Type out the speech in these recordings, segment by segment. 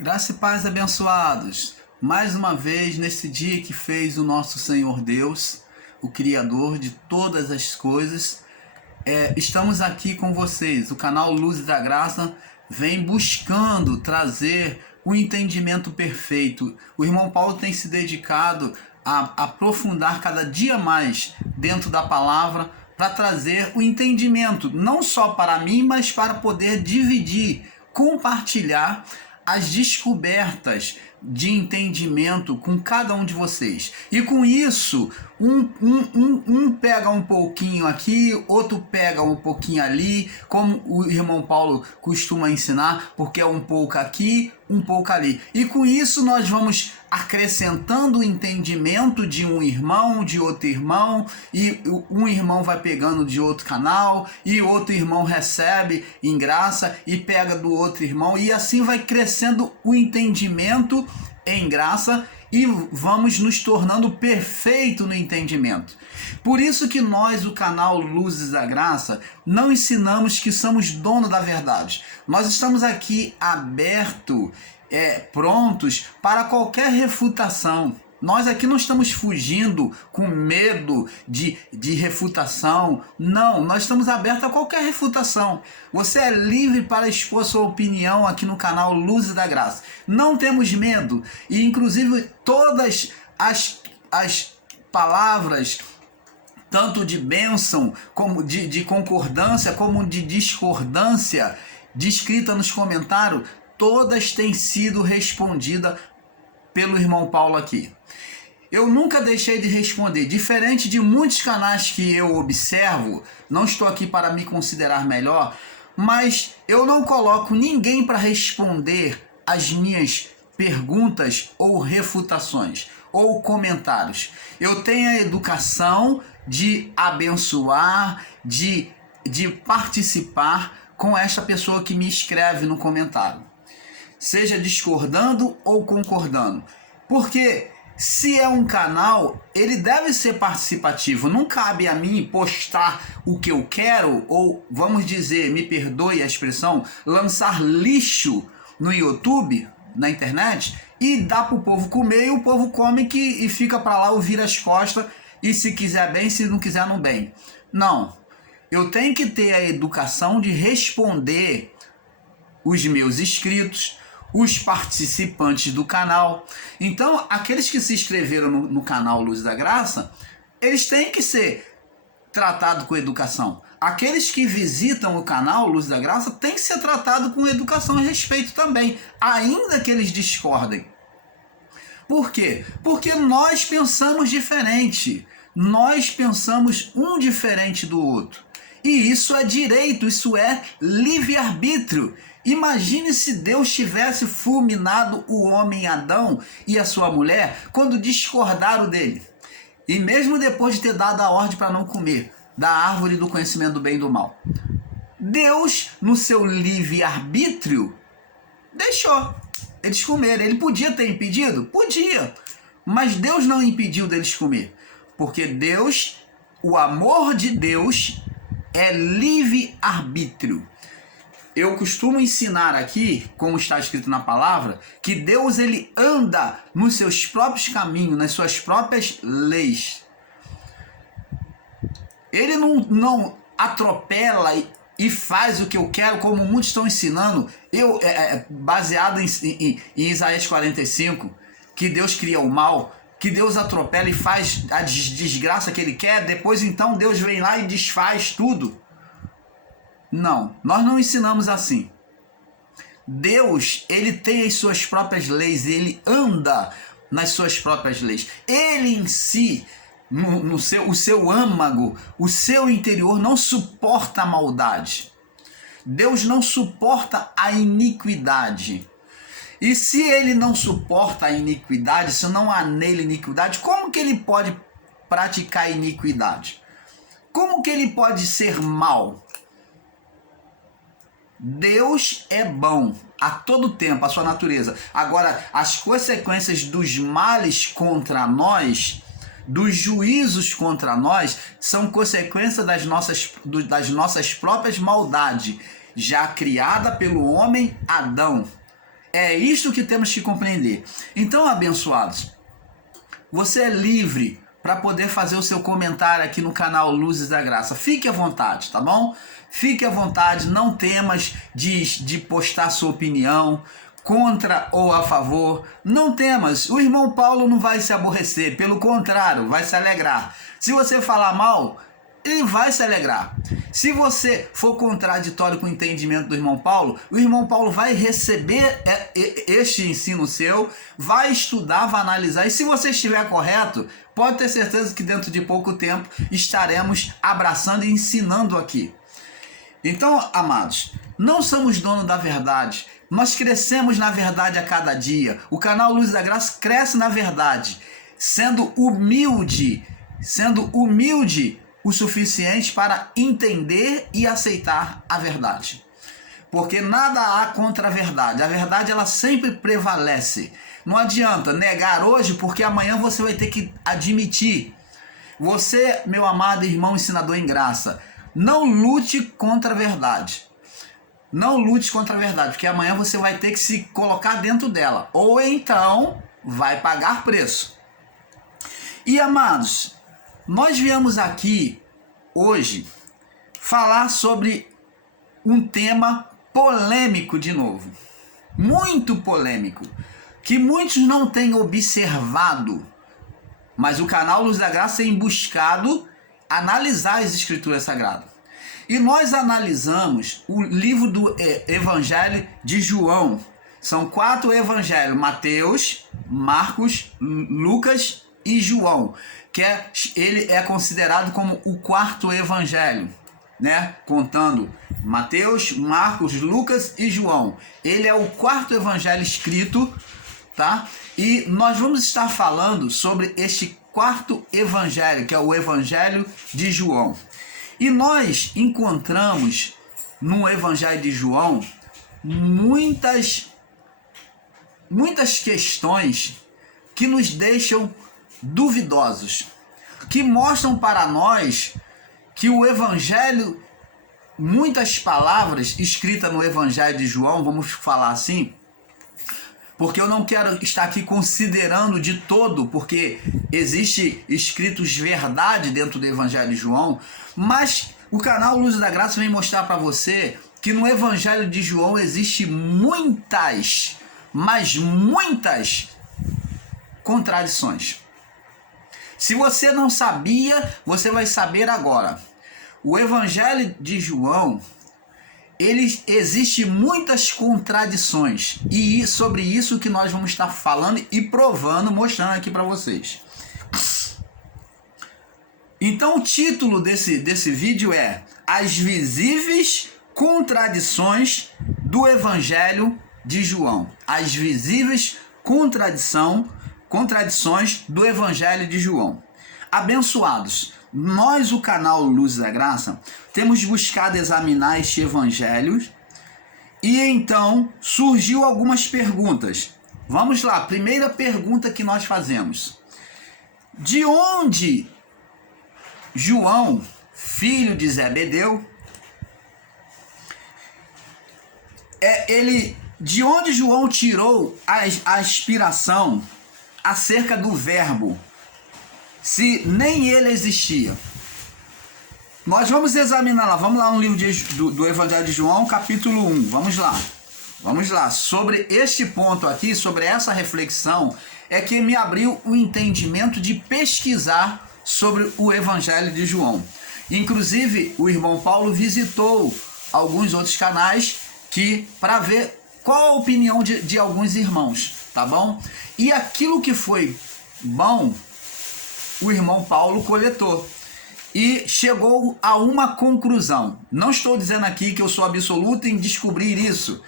Graça e paz, abençoados. Mais uma vez, nesse dia que fez o nosso Senhor Deus, o Criador de todas as coisas, estamos aqui com vocês. O canal Luzes da Graça vem buscando trazer o entendimento perfeito. O irmão Paulo tem se dedicado a aprofundar cada dia mais dentro da palavra para trazer o entendimento, não só para mim, mas para poder dividir, compartilhar as descobertas de entendimento com cada um de vocês. E com isso, um pega um pouquinho aqui, outro pega um pouquinho ali, como o irmão Paulo costuma ensinar, porque é um pouco aqui, um pouco ali. E com isso nós vamos acrescentando o entendimento de um irmão, de outro irmão, e um irmão vai pegando de outro canal, e outro irmão recebe em graça e pega do outro irmão, e assim vai crescendo o entendimento em graça e vamos nos tornando perfeito no entendimento. Por isso que nós, o canal Luzes da Graça, não ensinamos que somos dono da verdade. Nós estamos aqui abertos, prontos para qualquer refutação. Nós aqui não estamos fugindo com medo de refutação. Não, nós estamos abertos a qualquer refutação. Você é livre para expor sua opinião aqui no canal Luzes da Graça. Não temos medo. E inclusive todas as palavras, tanto de bênção, como de concordância, como de discordância, descrita nos comentários, todas têm sido respondidas pelo irmão Paulo aqui. Eu nunca deixei de responder, diferente de muitos canais que eu observo. Não estou aqui para me considerar melhor, mas eu não coloco ninguém para responder as minhas perguntas ou refutações ou comentários. Eu tenho a educação de abençoar, de participar com esta pessoa que me escreve no comentário, seja discordando ou concordando, porque se é um canal, ele deve ser participativo. Não cabe a mim postar o que eu quero, ou vamos dizer, me perdoe a expressão, lançar lixo no YouTube, na internet, e dar para o povo comer, e o povo come e fica para lá ou vira as costas, e se quiser bem, se não quiser não bem. Não, eu tenho que ter a educação de responder os meus inscritos, os participantes do canal. Então, aqueles que se inscreveram no canal Luz da Graça, eles têm que ser tratados com educação. Aqueles que visitam o canal Luz da Graça têm que ser tratados com educação e respeito também, ainda que eles discordem. Por quê? Porque nós pensamos diferente. Nós pensamos um diferente do outro. E isso é direito, isso é livre-arbítrio. Imagine se Deus tivesse fulminado o homem Adão e a sua mulher quando discordaram dele. E mesmo depois de ter dado a ordem para não comer da árvore do conhecimento do bem e do mal. Deus, no seu livre-arbítrio, deixou eles comerem. Ele podia ter impedido? Podia. Mas Deus não impediu deles comer. Porque Deus, o amor de Deus é livre-arbítrio. Eu costumo ensinar aqui, como está escrito na palavra, que Deus ele anda nos seus próprios caminhos, nas suas próprias leis. Ele não atropela e faz o que eu quero, como muitos estão ensinando, baseado em Isaías 45, que Deus cria o mal, que Deus atropela e faz a desgraça que ele quer, depois então Deus vem lá e desfaz tudo. Não, nós não ensinamos assim. Deus, ele tem as suas próprias leis, ele anda nas suas próprias leis. Ele em si, o seu âmago, o seu interior não suporta a maldade. Deus não suporta a iniquidade. E se ele não suporta a iniquidade, se não há nele iniquidade, como que ele pode praticar iniquidade? Como que ele pode ser mau? Deus é bom a todo tempo, a sua natureza. Agora, as consequências dos males contra nós, dos juízos contra nós, são consequência das nossas próprias maldades, já criada pelo homem Adão. É isto que temos que compreender. Então, abençoados, você é livre para poder fazer o seu comentário aqui no canal Luzes da Graça. Fique à vontade, tá bom? Fique à vontade, não temas de postar sua opinião, contra ou a favor. Não temas, o irmão Paulo não vai se aborrecer, pelo contrário, vai se alegrar. Se você falar mal, ele vai se alegrar. Se você for contraditório com o entendimento do irmão Paulo, o irmão Paulo vai receber este ensino seu, vai estudar, vai analisar, e se você estiver correto, pode ter certeza que dentro de pouco tempo estaremos abraçando e ensinando aqui. Então, amados, não somos donos da verdade, nós crescemos na verdade a cada dia. O canal Luz da Graça cresce na verdade, sendo humilde o suficiente para entender e aceitar a verdade. Porque nada há contra a verdade ela sempre prevalece. Não adianta negar hoje, porque amanhã você vai ter que admitir. Você, meu amado irmão ensinador em graça, não lute contra a verdade. Não lute contra a verdade, porque amanhã você vai ter que se colocar dentro dela. Ou então vai pagar preço. E amados, nós viemos aqui hoje falar sobre um tema polêmico de novo. Muito polêmico. Que muitos não têm observado. Mas o canal Luz da Graça tem buscado analisar as Escrituras Sagradas. E nós analisamos o livro do Evangelho de João. São 4 evangelhos: Mateus, Marcos, Lucas e João. Ele é considerado como o 4º evangelho, né? Contando Mateus, Marcos, Lucas e João. Ele é o 4º evangelho escrito, tá? E nós vamos estar falando sobre este 4º evangelho, que é o Evangelho de João. E nós encontramos no Evangelho de João muitas questões que nos deixam duvidosos, que mostram para nós que o Evangelho, muitas palavras escritas no Evangelho de João, vamos falar assim, porque eu não quero estar aqui considerando de todo, porque existe escritos verdade dentro do Evangelho de João, mas o canal Luz da Graça vem mostrar para você que no Evangelho de João existe muitas, mas muitas contradições. Se você não sabia, você vai saber agora. O Evangelho de João, existe muitas contradições, e sobre isso que nós vamos estar falando e provando, mostrando aqui para vocês. Então o título desse vídeo é As Visíveis Contradições do Evangelho de João. As visíveis contradições do Evangelho de João. Abençoados, nós, o canal Luz da Graça, temos buscado examinar este evangelho e então surgiu algumas perguntas. Vamos lá, primeira pergunta que nós fazemos: de onde João, filho de Zebedeu, de onde João tirou a inspiração acerca do verbo, se nem ele existia? Nós vamos examinar lá, vamos lá no livro do Evangelho de João, capítulo 1, vamos lá, sobre este ponto aqui, sobre essa reflexão, é que me abriu o entendimento de pesquisar sobre o Evangelho de João. Inclusive, o irmão Paulo visitou alguns outros canais para ver qual a opinião de alguns irmãos, tá bom? E aquilo que foi bom, o irmão Paulo coletou e chegou a uma conclusão. Não estou dizendo aqui que eu sou absoluto em descobrir isso,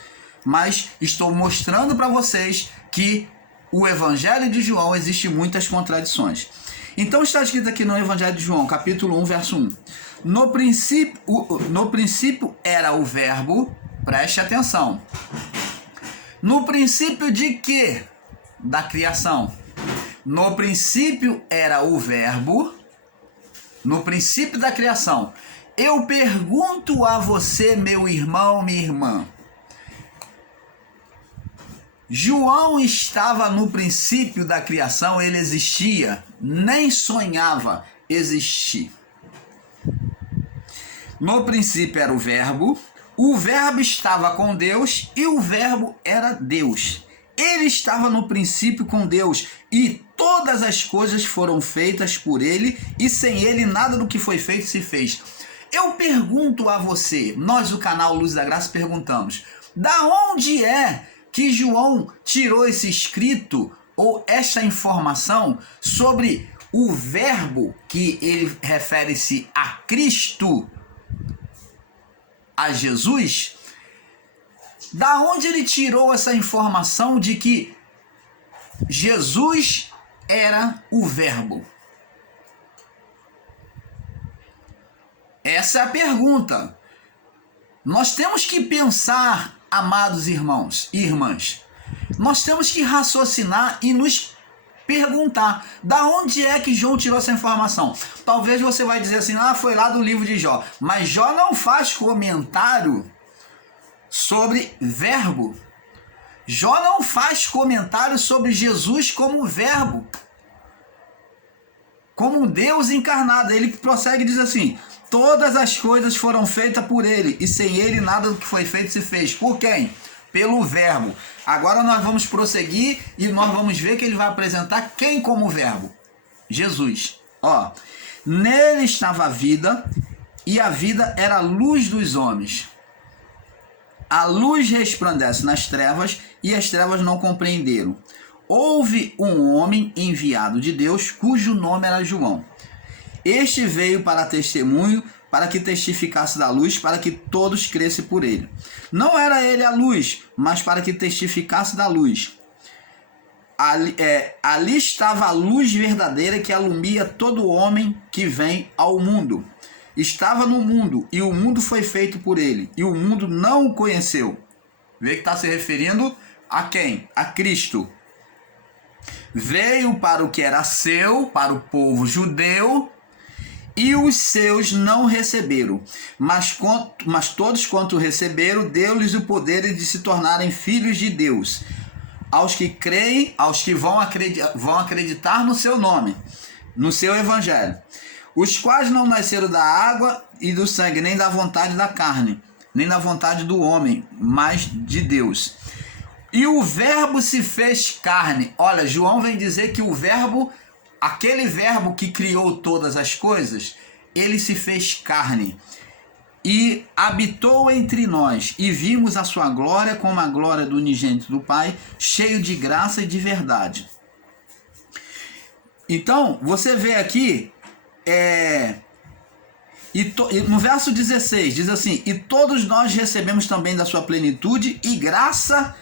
mas estou mostrando para vocês que o Evangelho de João existe muitas contradições. Então está escrito aqui no Evangelho de João, capítulo 1, verso 1. No princípio era o verbo, preste atenção. No princípio de quê? Da criação. No princípio era o verbo, no princípio da criação. Eu pergunto a você, meu irmão, minha irmã, João estava no princípio da criação, ele existia, nem sonhava existir. No princípio era o Verbo estava com Deus e o Verbo era Deus. Ele estava no princípio com Deus e todas as coisas foram feitas por ele e sem ele nada do que foi feito se fez. Eu pergunto a você, nós do canal Luz da Graça perguntamos, da onde é que João tirou esse escrito ou esta informação sobre o Verbo, que ele refere-se a Cristo, a Jesus? Da onde ele tirou essa informação de que Jesus era o Verbo? Essa é a pergunta. Nós temos que pensar, amados irmãos e irmãs. Nós temos que raciocinar e nos perguntar, da onde é que João tirou essa informação? Talvez você vai dizer assim, foi lá do livro de Jó. Mas Jó não faz comentário sobre Verbo. Jó não faz comentário sobre Jesus como Verbo, como um Deus encarnado. Ele prossegue e diz assim, todas as coisas foram feitas por ele, e sem ele nada do que foi feito se fez. Por quem? Pelo Verbo. Agora nós vamos prosseguir e nós vamos ver que ele vai apresentar quem como Verbo? Jesus. Nele estava a vida, e a vida era a luz dos homens. A luz resplandece nas trevas, e as trevas não compreenderam. Houve um homem enviado de Deus, cujo nome era João. Este veio para testemunho, para que testificasse da luz, para que todos crescem por ele. Não era ele a luz, mas para que testificasse da luz. Ali estava a luz verdadeira que alumia todo homem que vem ao mundo. Estava no mundo, e o mundo foi feito por ele, e o mundo não o conheceu. Vê que está se referindo a quem? A Cristo. Veio para o que era seu, para o povo judeu, e os seus não receberam. Mas todos quanto receberam, deu-lhes o poder de se tornarem filhos de Deus. Aos que creem, aos que vão acreditar no seu nome, no seu evangelho. Os quais não nasceram da água e do sangue, nem da vontade da carne, nem da vontade do homem, mas de Deus. E o Verbo se fez carne. Olha, João vem dizer que o Verbo, aquele Verbo que criou todas as coisas, ele se fez carne e habitou entre nós, e vimos a sua glória como a glória do unigênito do Pai, cheio de graça e de verdade. Então, você vê aqui, no verso 16, diz assim, e todos nós recebemos também da sua plenitude, e graça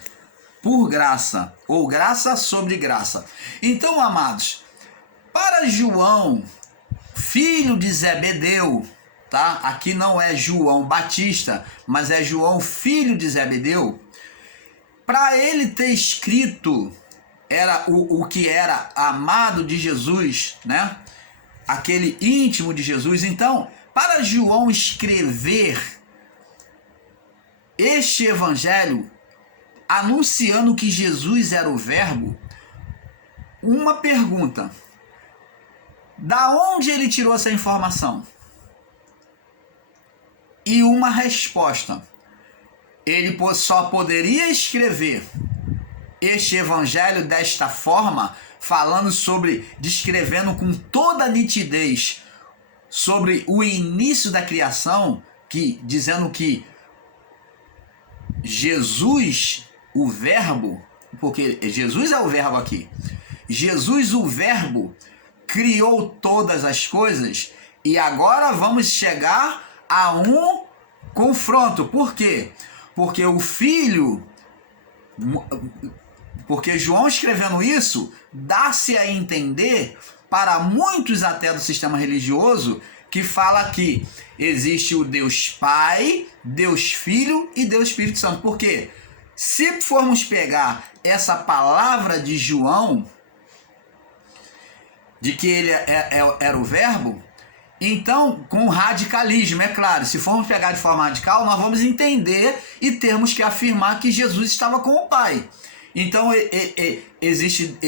por graça, ou graça sobre graça. Então, amados, para João, filho de Zebedeu, tá? Aqui não é João Batista, mas é João, filho de Zebedeu. Para ele ter escrito, era o que era amado de Jesus, né? Aquele íntimo de Jesus. Então, para João escrever este evangelho, anunciando que Jesus era o Verbo, uma pergunta: da onde ele tirou essa informação? E uma resposta: ele só poderia escrever este evangelho desta forma, falando sobre, descrevendo com toda a nitidez sobre o início da criação, dizendo que Jesus, o Verbo, porque Jesus é o Verbo aqui, Jesus, o Verbo, criou todas as coisas. E agora vamos chegar a um confronto. Por quê? Porque o Filho, porque João escrevendo isso, dá-se a entender para muitos até do sistema religioso, que fala que existe o Deus Pai, Deus Filho e Deus Espírito Santo. Por quê? Se formos pegar essa palavra de João, de que ele era o Verbo, então, com radicalismo, é claro, se formos pegar de forma radical, nós vamos entender e termos que afirmar que Jesus estava com o Pai. Então existe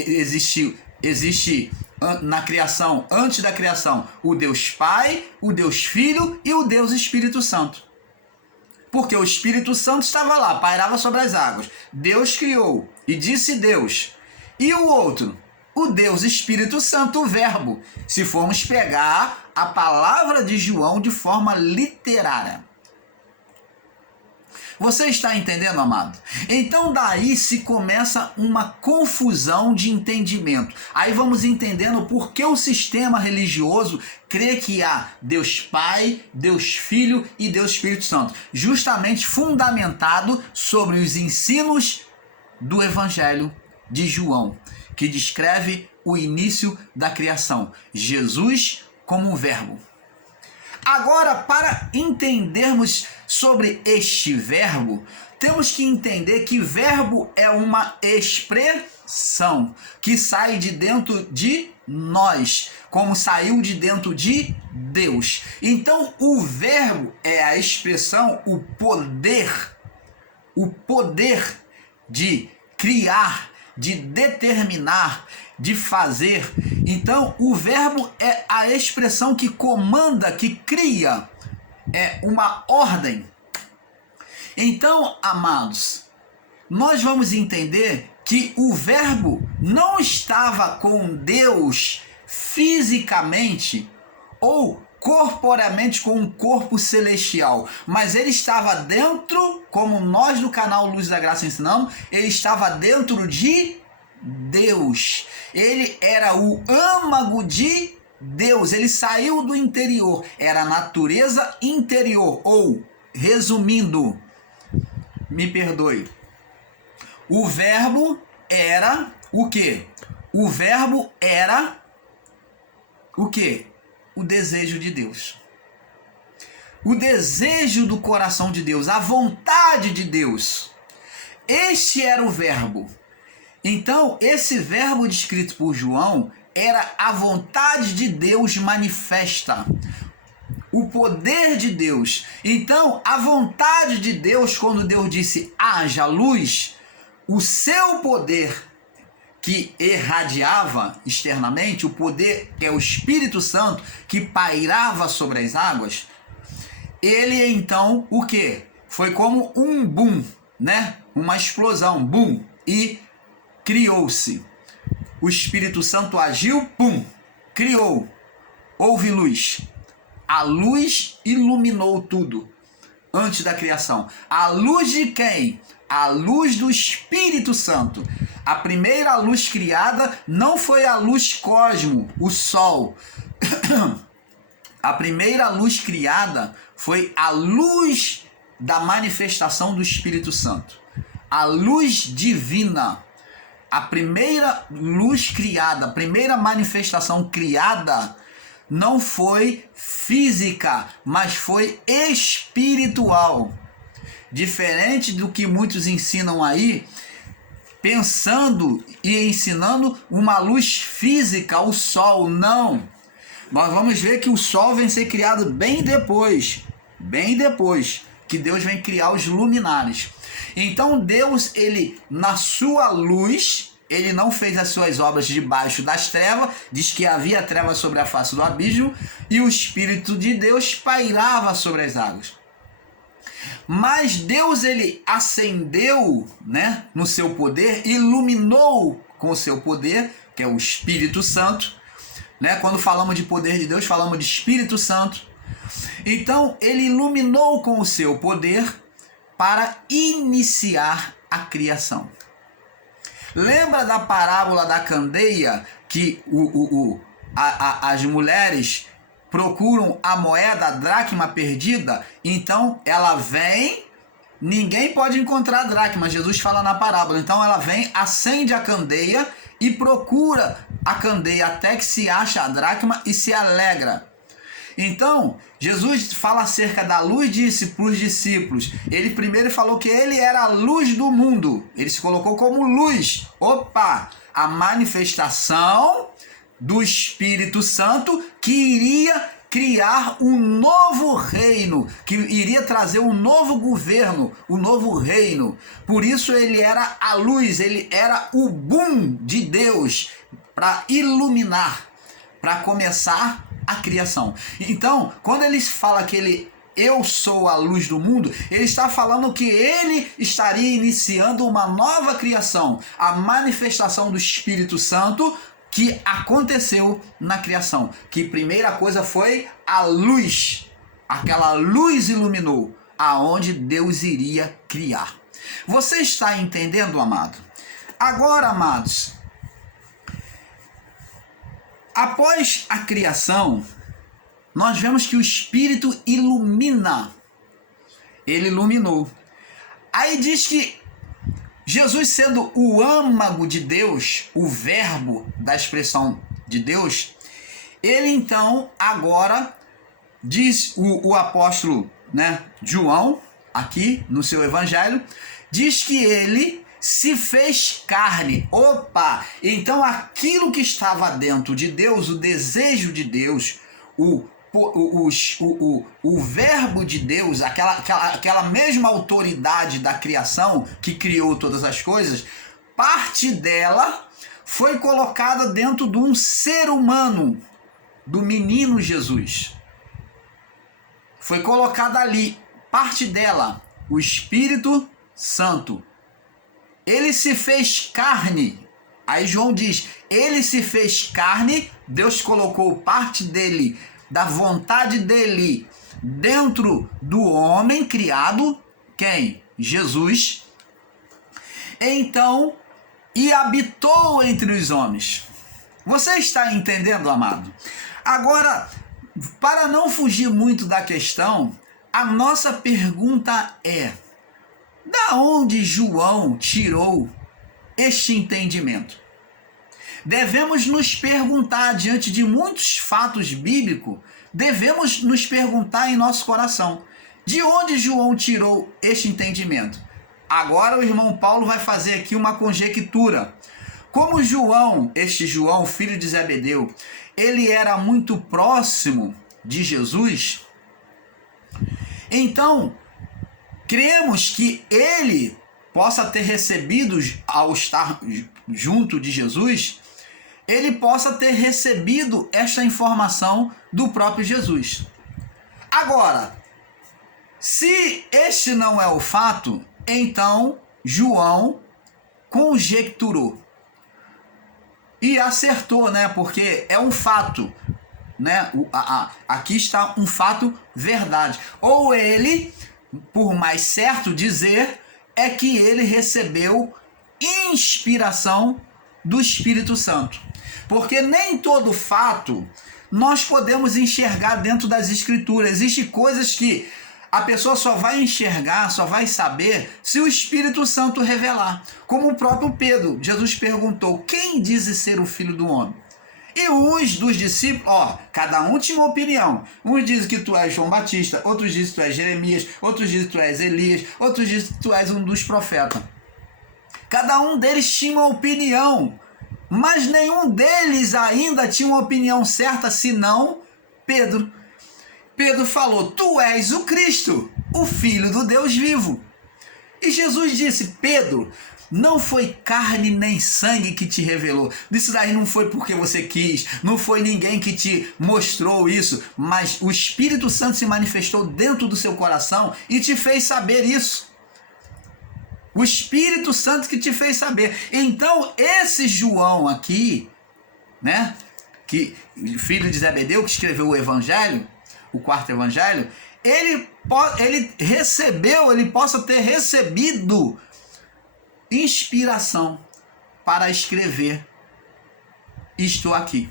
na criação, antes da criação, o Deus Pai, o Deus Filho e o Deus Espírito Santo. Porque o Espírito Santo estava lá, pairava sobre as águas. Deus criou e disse Deus. E o outro, o Deus Espírito Santo, o Verbo. Se formos pegar a palavra de João de forma literária. Você está entendendo, amado? Então daí se começa uma confusão de entendimento. Aí vamos entendendo por que o sistema religioso crê que há Deus Pai, Deus Filho e Deus Espírito Santo. Justamente fundamentado sobre os ensinos do Evangelho de João, que descreve o início da criação. Jesus como um verbo. Agora, para entendermos sobre este verbo, temos que entender que verbo é uma expressão que sai de dentro de nós, como saiu de dentro de Deus. Então, o verbo é a expressão, o poder de criar, de determinar, de fazer. Então, o verbo é a expressão que comanda, que cria, é uma ordem. Então, amados, nós vamos entender que o verbo não estava com Deus fisicamente ou corporeamente com um corpo celestial, mas ele estava dentro, como nós do canal Luz da Graça ensinamos, ele estava dentro de Deus. Ele era o âmago de Deus, ele saiu do interior, era a natureza interior, ou, resumindo, me perdoe, o verbo era o quê? O verbo era o quê? O desejo de Deus. O desejo do coração de Deus, a vontade de Deus. Este era o verbo. Então, esse verbo descrito por João era a vontade de Deus manifesta, o poder de Deus. Então, a vontade de Deus, quando Deus disse haja luz, o seu poder que irradiava externamente, o poder que é o Espírito Santo, que pairava sobre as águas, ele então, o quê? Foi como um boom, né? Uma explosão, boom, e criou-se. O Espírito Santo agiu, pum, criou. Houve luz. A luz iluminou tudo antes da criação. A luz de quem? A luz do Espírito Santo. A primeira luz criada não foi a luz cosmo, o sol. A primeira luz criada foi a luz da manifestação do Espírito Santo. A luz divina. A primeira luz criada, a primeira manifestação criada não foi física, mas foi espiritual. Diferente do que muitos ensinam aí, pensando e ensinando uma luz física, o sol. Não. Nós vamos ver que o sol vem ser criado bem depois que Deus vem criar os luminares. Então Deus, ele na sua luz, ele não fez as suas obras debaixo das trevas, diz que havia trevas sobre a face do abismo, e o Espírito de Deus pairava sobre as águas. Mas Deus, ele acendeu, né, no seu poder, iluminou com o seu poder, que é o Espírito Santo, né? Quando falamos de poder de Deus, falamos de Espírito Santo. Então, ele iluminou com o seu poder para iniciar a criação. Lembra da parábola da candeia que as mulheres procuram a moeda, a dracma perdida? Então ela vem, ninguém pode encontrar a dracma, Jesus fala na parábola. Então ela vem, acende a candeia e procura a candeia até que se acha a dracma e se alegra. Então, Jesus fala acerca da luz, disse para os discípulos. Ele primeiro falou que ele era a luz do mundo. Ele se colocou como luz. Opa! A manifestação do Espírito Santo que iria criar um novo reino, que iria trazer um novo governo, um novo reino. Por isso ele era a luz, ele era o boom de Deus para iluminar, para começar a criação. Então, quando ele fala que eu sou a luz do mundo, ele está falando que ele estaria iniciando uma nova criação, a manifestação do Espírito Santo que aconteceu na criação. Que primeira coisa foi a luz. Aquela luz iluminou aonde Deus iria criar. Você está entendendo, amado? Agora, amados, após a criação, nós vemos que o Espírito ilumina. Ele iluminou. Aí diz que Jesus, sendo o âmago de Deus, o verbo da expressão de Deus, ele então agora diz o apóstolo, né, João, aqui no seu evangelho, diz que ele se fez carne. Opa! Então aquilo que estava dentro de Deus, o desejo de Deus, o verbo de Deus, aquela mesma autoridade da criação que criou todas as coisas, parte dela foi colocada dentro de um ser humano, do menino Jesus. Foi colocada ali, parte dela, o Espírito Santo. Ele se fez carne. Aí João diz, ele se fez carne, Deus colocou parte dele, da vontade dele, dentro do homem criado, quem? Jesus. Então, e habitou entre os homens. Você está entendendo, amado? Agora, para não fugir muito da questão, a nossa pergunta é: da onde João tirou este entendimento? Devemos nos perguntar, diante de muitos fatos bíblicos, devemos nos perguntar em nosso coração, de onde João tirou este entendimento? Agora o irmão Paulo vai fazer aqui uma conjectura. Como João, filho de Zebedeu, ele era muito próximo de Jesus, então cremos que ele possa ter recebido, ao estar junto de Jesus, ele possa ter recebido esta informação do próprio Jesus. Agora, se este não é o fato, então João conjecturou. E acertou, né? Porque é um fato, né? Aqui está um fato verdade. Ou ele, por mais certo dizer, é que ele recebeu inspiração do Espírito Santo. Porque nem todo fato nós podemos enxergar dentro das Escrituras. Existem coisas que a pessoa só vai enxergar, só vai saber se o Espírito Santo revelar. Como o próprio Pedro, Jesus perguntou: quem dizes ser o Filho do Homem? E uns dos discípulos, cada um tinha uma opinião. Uns dizem que tu és João Batista, outros dizem que tu és Jeremias, outros dizem que tu és Elias, outros dizem que tu és um dos profetas. Cada um deles tinha uma opinião, mas nenhum deles ainda tinha uma opinião certa, senão Pedro. Pedro falou: tu és o Cristo, o Filho do Deus vivo. E Jesus disse: Pedro, não foi carne nem sangue que te revelou. Isso daí não foi porque você quis, não foi ninguém que te mostrou isso, mas o Espírito Santo se manifestou dentro do seu coração e te fez saber isso. O Espírito Santo que te fez saber. Então, esse João aqui, né, que filho de Zebedeu, que escreveu o Evangelho, o quarto Evangelho, ele possa ter recebido inspiração para escrever isto aqui,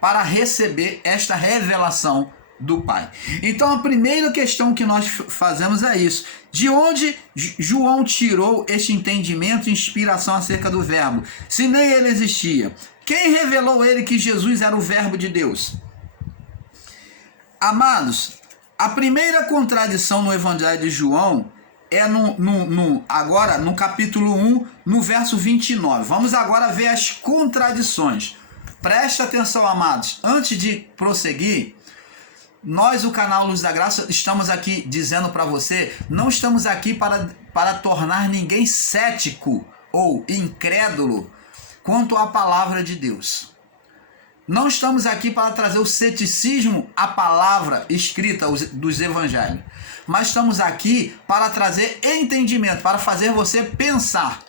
para receber esta revelação do Pai. Então a primeira questão que nós fazemos é isso: de onde João tirou este entendimento e inspiração acerca do verbo, se nem ele existia? Quem revelou ele que Jesus era o verbo de Deus? Amados, a primeira contradição no Evangelho de João é agora no capítulo 1, no verso 29. Vamos agora ver as contradições. Preste atenção, amados. Antes de prosseguir, nós, o canal Luz da Graça, estamos aqui dizendo para você, não estamos aqui para tornar ninguém cético ou incrédulo quanto à palavra de Deus. Não estamos aqui para trazer o ceticismo à palavra escrita dos evangelhos, mas estamos aqui para trazer entendimento, para fazer você pensar,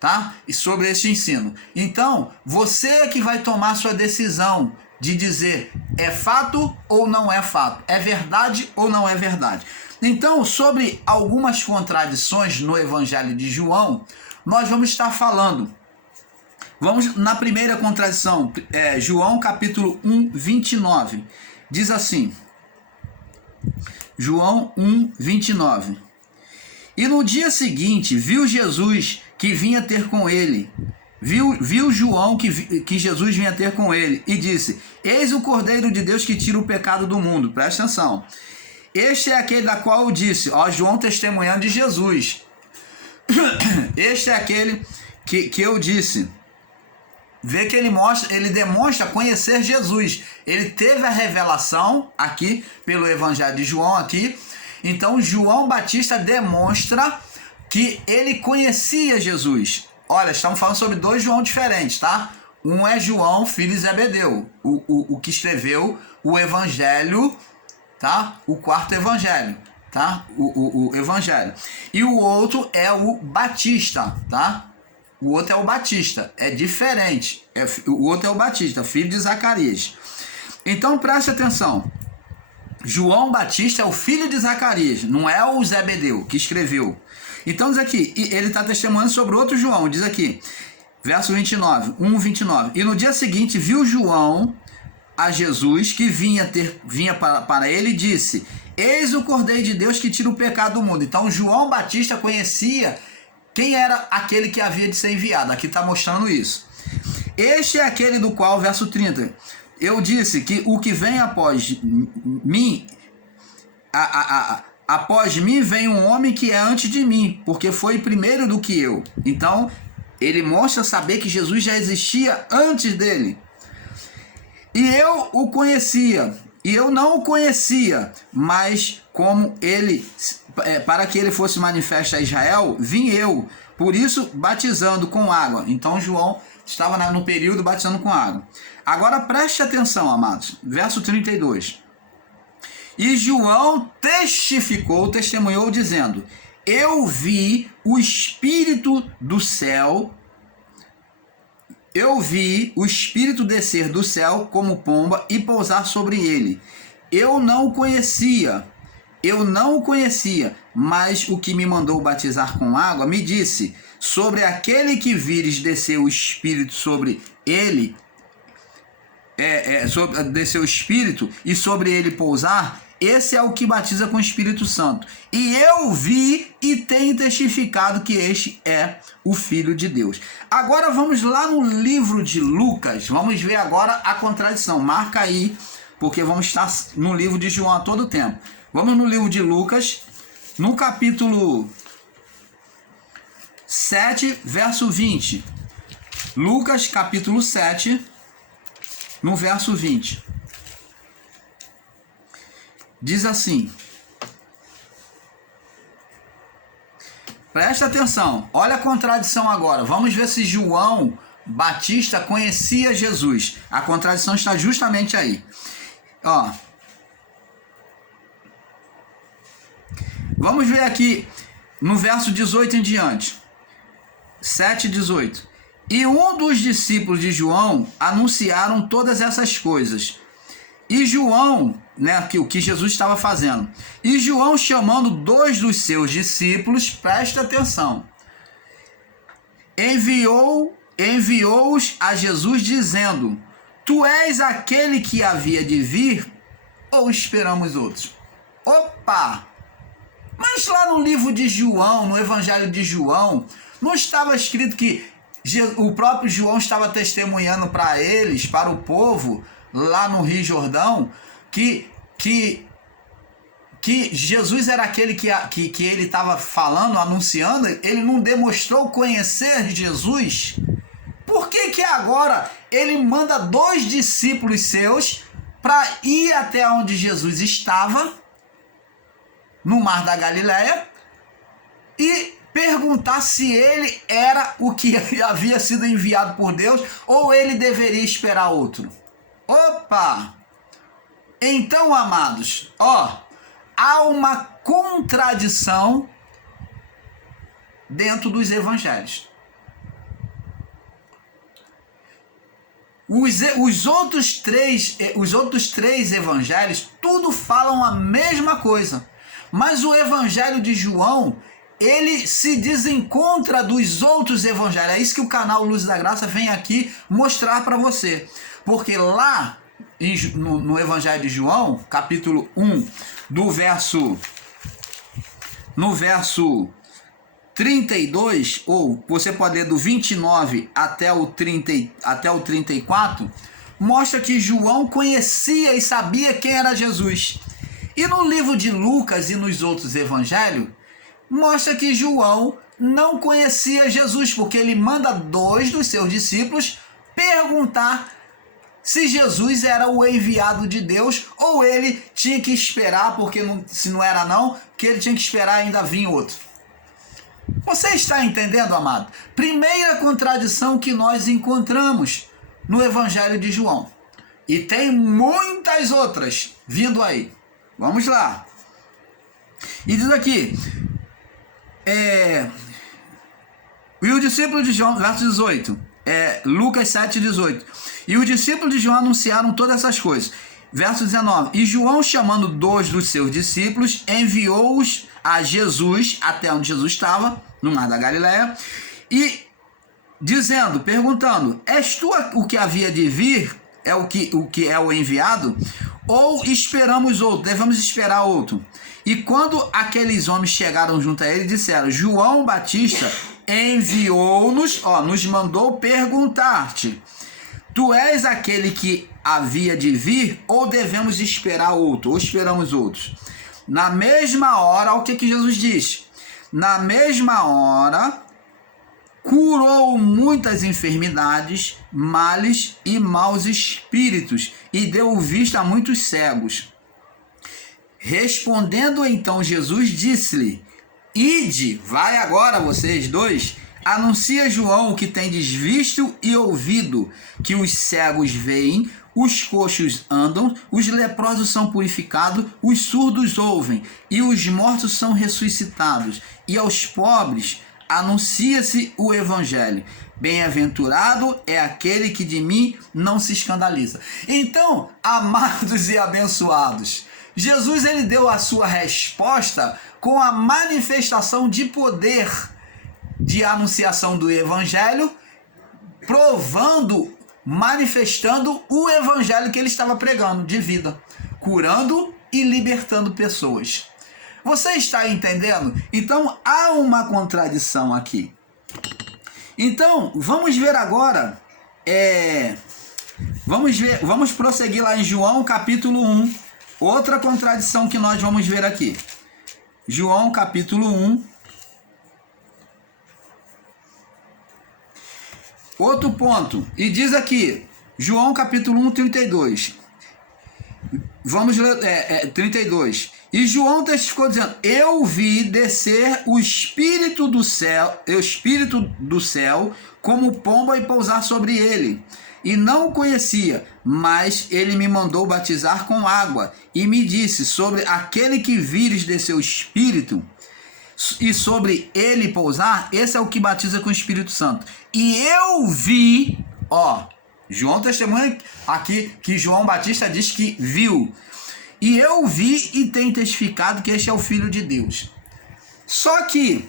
tá? E sobre este ensino. Então, você é que vai tomar sua decisão de dizer é fato ou não é fato, é verdade ou não é verdade. Então, sobre algumas contradições no Evangelho de João, nós vamos estar falando. Vamos na primeira contradição, João capítulo 1, 29. Diz assim, João 1, 29. E no dia seguinte, viu Jesus que vinha ter com ele. Viu João que Jesus vinha ter com ele e disse, eis o Cordeiro de Deus que tira o pecado do mundo. Presta atenção. Este é aquele da qual eu disse, ó, João testemunhando de Jesus. Este é aquele que eu disse. Vê que ele demonstra conhecer Jesus. Ele teve a revelação aqui pelo Evangelho de João aqui. Então João Batista demonstra que ele conhecia Jesus. Olha, estamos falando sobre dois João diferentes, tá? Um é João, filho de Zebedeu, o que escreveu o Evangelho, tá? O quarto Evangelho, tá? O Evangelho. E o outro é o Batista, tá? O outro é o Batista, é diferente. O outro é o Batista, filho de Zacarias. Então preste atenção. João Batista é o filho de Zacarias, não é o Zebedeu que escreveu. Então diz aqui, ele está testemunhando sobre outro João, diz aqui, verso 29, 1:29. E no dia seguinte viu João a Jesus que vinha para ele e disse, eis o Cordeiro de Deus que tira o pecado do mundo. Então João Batista conhecia quem era aquele que havia de ser enviado. Aqui está mostrando isso. Este é aquele do qual, verso 30, eu disse que o que vem após mim, após mim vem um homem que é antes de mim, porque foi primeiro do que eu. Então, ele mostra saber que Jesus já existia antes dele. E eu o conhecia, e eu não o conhecia, mas como ele, para que ele fosse manifesto a Israel, vim eu, por isso batizando com água. Então João estava no período batizando com água. Agora preste atenção, amados, verso 32. E João testemunhou dizendo, eu vi o Espírito do céu, eu vi o Espírito descer do céu como pomba e pousar sobre ele. Eu não o conhecia, mas o que me mandou batizar com água me disse, sobre aquele que vires descer o Espírito sobre ele, descer o Espírito e sobre ele pousar, esse é o que batiza com o Espírito Santo. E eu vi e tenho testificado que este é o Filho de Deus. Agora vamos lá no livro de Lucas. Vamos ver agora a contradição. Marca aí, porque vamos estar no livro de João a todo tempo. Vamos no livro de Lucas, no capítulo 7, verso 20. Lucas, capítulo 7, no verso 20. Diz assim, presta atenção, olha a contradição agora, vamos ver se João Batista conhecia Jesus. A contradição está justamente aí. Ó, vamos ver aqui no verso 18 em diante, 7:18. E um dos discípulos de João anunciaram todas essas coisas. E João, o que Jesus estava fazendo. E João, chamando 2 dos seus discípulos, presta atenção, enviou-os a Jesus dizendo, tu és aquele que havia de vir ou esperamos outros? Opa! Mas lá no livro de João, no Evangelho de João, não estava escrito que o próprio João estava testemunhando para eles, para o povo, lá no Rio Jordão, que Jesus era aquele que ele estava falando, anunciando? Ele não demonstrou conhecer Jesus? Por que agora ele manda 2 discípulos seus para ir até onde Jesus estava, no Mar da Galileia, e perguntar se ele era o que havia sido enviado por Deus ou ele deveria esperar outro. Opa! Então, amados, há uma contradição dentro dos evangelhos. Os outros três evangelhos, tudo falam a mesma coisa. Mas o evangelho de João, ele se desencontra dos outros evangelhos. É isso que o canal Luz da Graça vem aqui mostrar para você. Porque lá, no evangelho de João, capítulo 1, no verso 32, ou você pode ler do 29 até o 34, mostra que João conhecia e sabia quem era Jesus. E no livro de Lucas e nos outros evangelhos, mostra que João não conhecia Jesus, porque ele manda 2 dos seus discípulos perguntar se Jesus era o enviado de Deus, ou ele tinha que esperar, porque se não era não, que ele tinha que esperar ainda vir outro. Você está entendendo, amado? Primeira contradição que nós encontramos no Evangelho de João. E tem muitas outras vindo aí. Vamos lá. E diz aqui, e o discípulo de João, verso 18, Lucas 7, 18. E os discípulos de João anunciaram todas essas coisas. Verso 19. E João, chamando 2 dos seus discípulos, enviou-os a Jesus, até onde Jesus estava, no Mar da Galileia, e perguntando, és tu o que havia de vir, o que é o enviado, ou esperamos outro, devemos esperar outro? E quando aqueles homens chegaram junto a ele, disseram, João Batista enviou-nos, nos mandou perguntar-te, tu és aquele que havia de vir, ou devemos esperar outro, ou esperamos outros? Na mesma hora, o que Jesus diz? Na mesma hora, curou muitas enfermidades, males e maus espíritos, e deu vista a muitos cegos. Respondendo então Jesus, disse-lhe, ide, vai agora vocês 2, anuncia João o que tendes visto e ouvido, que os cegos veem, os coxos andam, os leprosos são purificados, os surdos ouvem, e os mortos são ressuscitados, e aos pobres anuncia-se o evangelho. Bem-aventurado é aquele que de mim não se escandaliza. Então, amados e abençoados, Jesus ele deu a sua resposta com a manifestação de poder de anunciação do evangelho, manifestando o evangelho que ele estava pregando de vida, curando e libertando pessoas. Você está entendendo? Então há uma contradição aqui. Então vamos ver agora, vamos prosseguir lá em João capítulo 1, outra contradição que nós vamos ver aqui. João capítulo 1. Outro ponto, e diz aqui, João capítulo 1, 32. Vamos ler 32. E João testificou dizendo, eu vi descer o Espírito do céu como pomba e pousar sobre ele. E não o conhecia, mas ele me mandou batizar com água. E me disse, sobre aquele que vires descer o Espírito, e sobre ele pousar, esse é o que batiza com o Espírito Santo. E eu vi, João testemunha aqui que João Batista diz que viu. E eu vi e tenho testificado que este é o Filho de Deus. Só que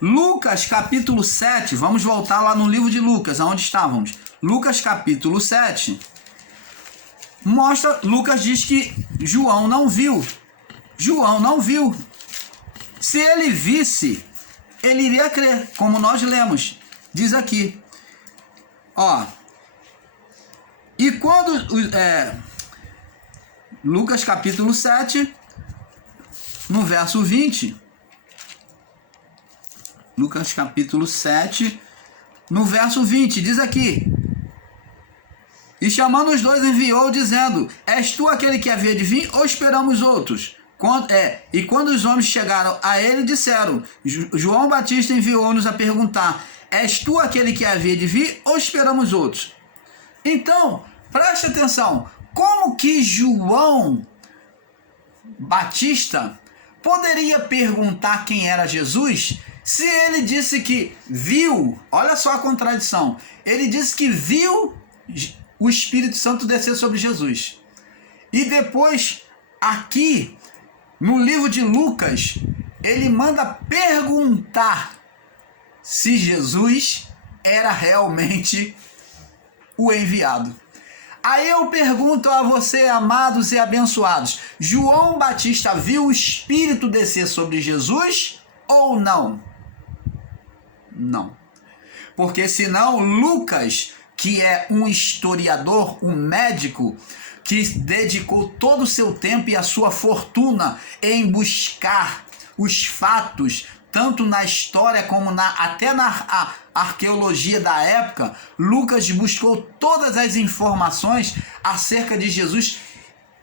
Lucas capítulo 7, vamos voltar lá no livro de Lucas, aonde estávamos. Lucas capítulo 7, Lucas diz que João não viu. João não viu. Se ele visse, ele iria crer, como nós lemos. Diz aqui, e quando, Lucas capítulo 7, no verso 20, Lucas capítulo 7, no verso 20, diz aqui, E chamando os dois, enviou, dizendo: És tu aquele que havia de vir, ou esperamos outros? E quando os homens chegaram a ele, disseram: João Batista enviou-nos a perguntar: És tu aquele que havia de vir, ou esperamos outros? Então, preste atenção, como que João Batista poderia perguntar quem era Jesus, se ele disse que viu, olha só a contradição, ele disse que viu o Espírito Santo descer sobre Jesus. E depois, aqui, no livro de Lucas, ele manda perguntar se Jesus era realmente o enviado. Aí eu pergunto a você, amados e abençoados, João Batista viu o Espírito descer sobre Jesus ou não? Não. Porque senão Lucas, que é um historiador, um médico, que dedicou todo o seu tempo e a sua fortuna em buscar os fatos, tanto na história como até na arqueologia da época, Lucas buscou todas as informações acerca de Jesus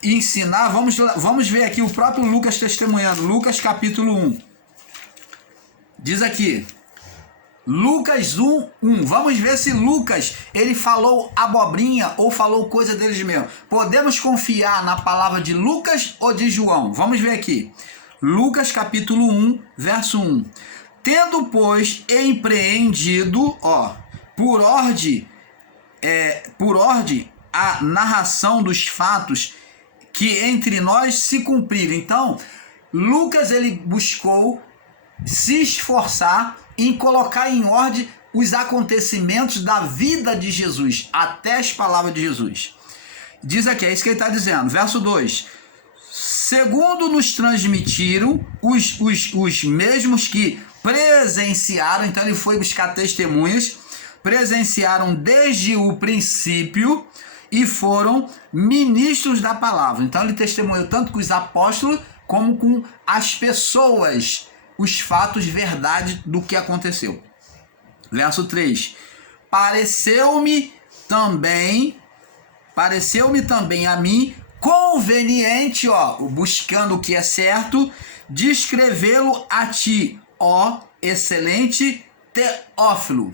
e ensinar. Vamos ver aqui o próprio Lucas testemunhando. Lucas capítulo 1. Diz aqui, Lucas 1. Vamos ver se Lucas, ele falou abobrinha ou falou coisa deles mesmo. Podemos confiar na palavra de Lucas ou de João? Vamos ver aqui. Lucas capítulo 1, verso 1. Tendo, pois, empreendido, por ordem a narração dos fatos que entre nós se cumpriram. Então, Lucas, ele buscou se esforçar em colocar em ordem os acontecimentos da vida de Jesus, até as palavras de Jesus. Diz aqui, é isso que ele está dizendo, verso 2. Segundo nos transmitiram os mesmos que presenciaram, então ele foi buscar testemunhas, presenciaram desde o princípio e foram ministros da palavra. Então ele testemunhou tanto com os apóstolos como com as pessoas, os fatos, verdade do que aconteceu. Verso 3. Pareceu-me também a mim conveniente, buscando o que é certo, descrevê-lo a ti, ó excelente Teófilo,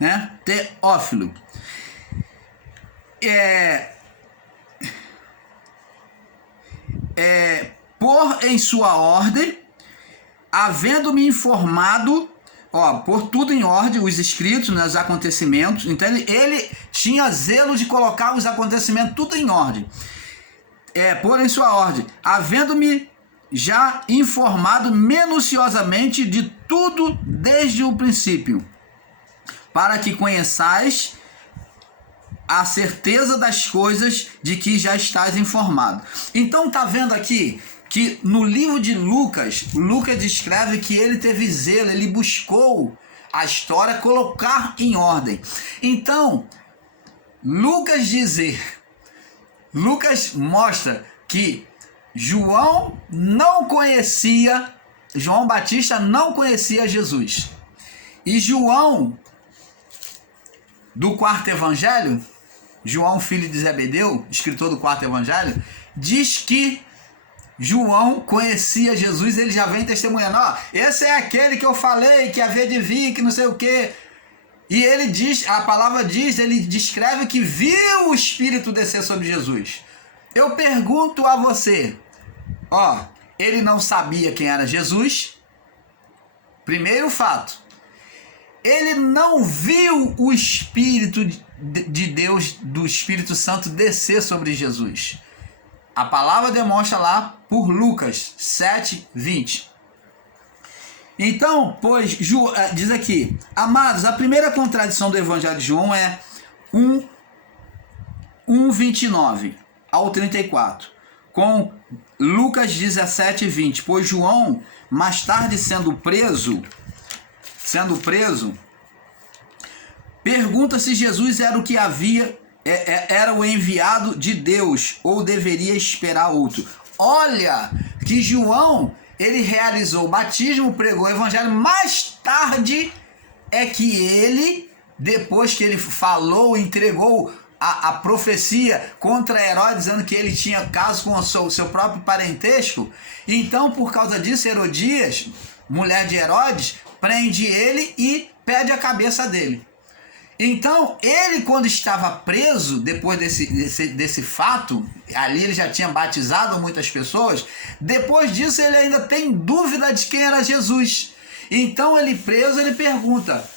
né? Teófilo. Por em sua ordem, havendo-me informado, por tudo em ordem, os escritos, né, os acontecimentos. Então ele tinha zelo de colocar os acontecimentos tudo em ordem. Por em sua ordem, havendo-me já informado minuciosamente de tudo desde o princípio, para que conheçais a certeza das coisas de que já estás informado. Então tá vendo aqui que no livro de Lucas, Lucas descreve que ele teve zelo, ele buscou a história colocar em ordem. Então, Lucas mostra que João Batista não conhecia Jesus. E João, do quarto evangelho, João, filho de Zebedeu, escritor do quarto evangelho, diz que João conhecia Jesus. Ele já vem testemunhando, esse é aquele que eu falei que havia de vir, que não sei o quê. E ele diz, a palavra diz, ele descreve que viu o Espírito descer sobre Jesus. Eu pergunto a você, ele não sabia quem era Jesus? Primeiro fato. Ele não viu o Espírito de Deus, do Espírito Santo descer sobre Jesus. A palavra demonstra lá por Lucas 7:20. Então, pois, diz aqui, amados, a primeira contradição do Evangelho de João é 1:29 ao 34, com Lucas 17:20, pois João, mais tarde sendo preso, pergunta se Jesus era era o enviado de Deus ou deveria esperar outro. Olha que João, ele realizou o batismo, pregou o evangelho, mais tarde é que ele, depois que ele falou, entregou a profecia contra Herodes, dizendo que ele tinha caso com o seu próprio parentesco. Então, por causa disso, Herodias, mulher de Herodes, prende ele e pede a cabeça dele. Então, ele, quando estava preso, depois desse fato, ali ele já tinha batizado muitas pessoas, depois disso ele ainda tem dúvida de quem era Jesus. Então, ele preso, ele pergunta,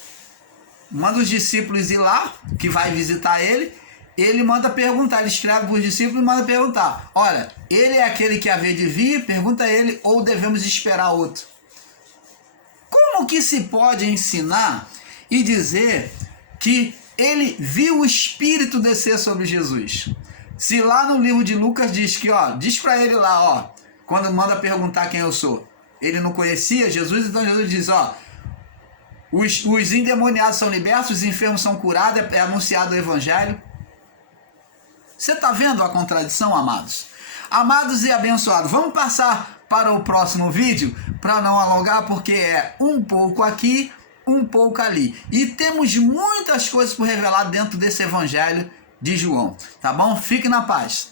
manda os discípulos ir lá, que vai visitar ele manda perguntar, ele escreve para os discípulos e manda perguntar, olha, ele é aquele que havia de vir? Pergunta a ele, ou devemos esperar outro? Como que se pode ensinar e dizer que ele viu o Espírito descer sobre Jesus? Se lá no livro de Lucas diz que, diz para ele lá, quando manda perguntar quem eu sou, ele não conhecia Jesus, então Jesus diz, os endemoniados são libertos, os enfermos são curados, é anunciado o Evangelho. Você está vendo a contradição, amados? Amados e abençoados, vamos passar para o próximo vídeo, para não alongar, porque é um pouco aqui, um pouco ali. E temos muitas coisas por revelar dentro desse Evangelho de João, tá bom? Fique na paz.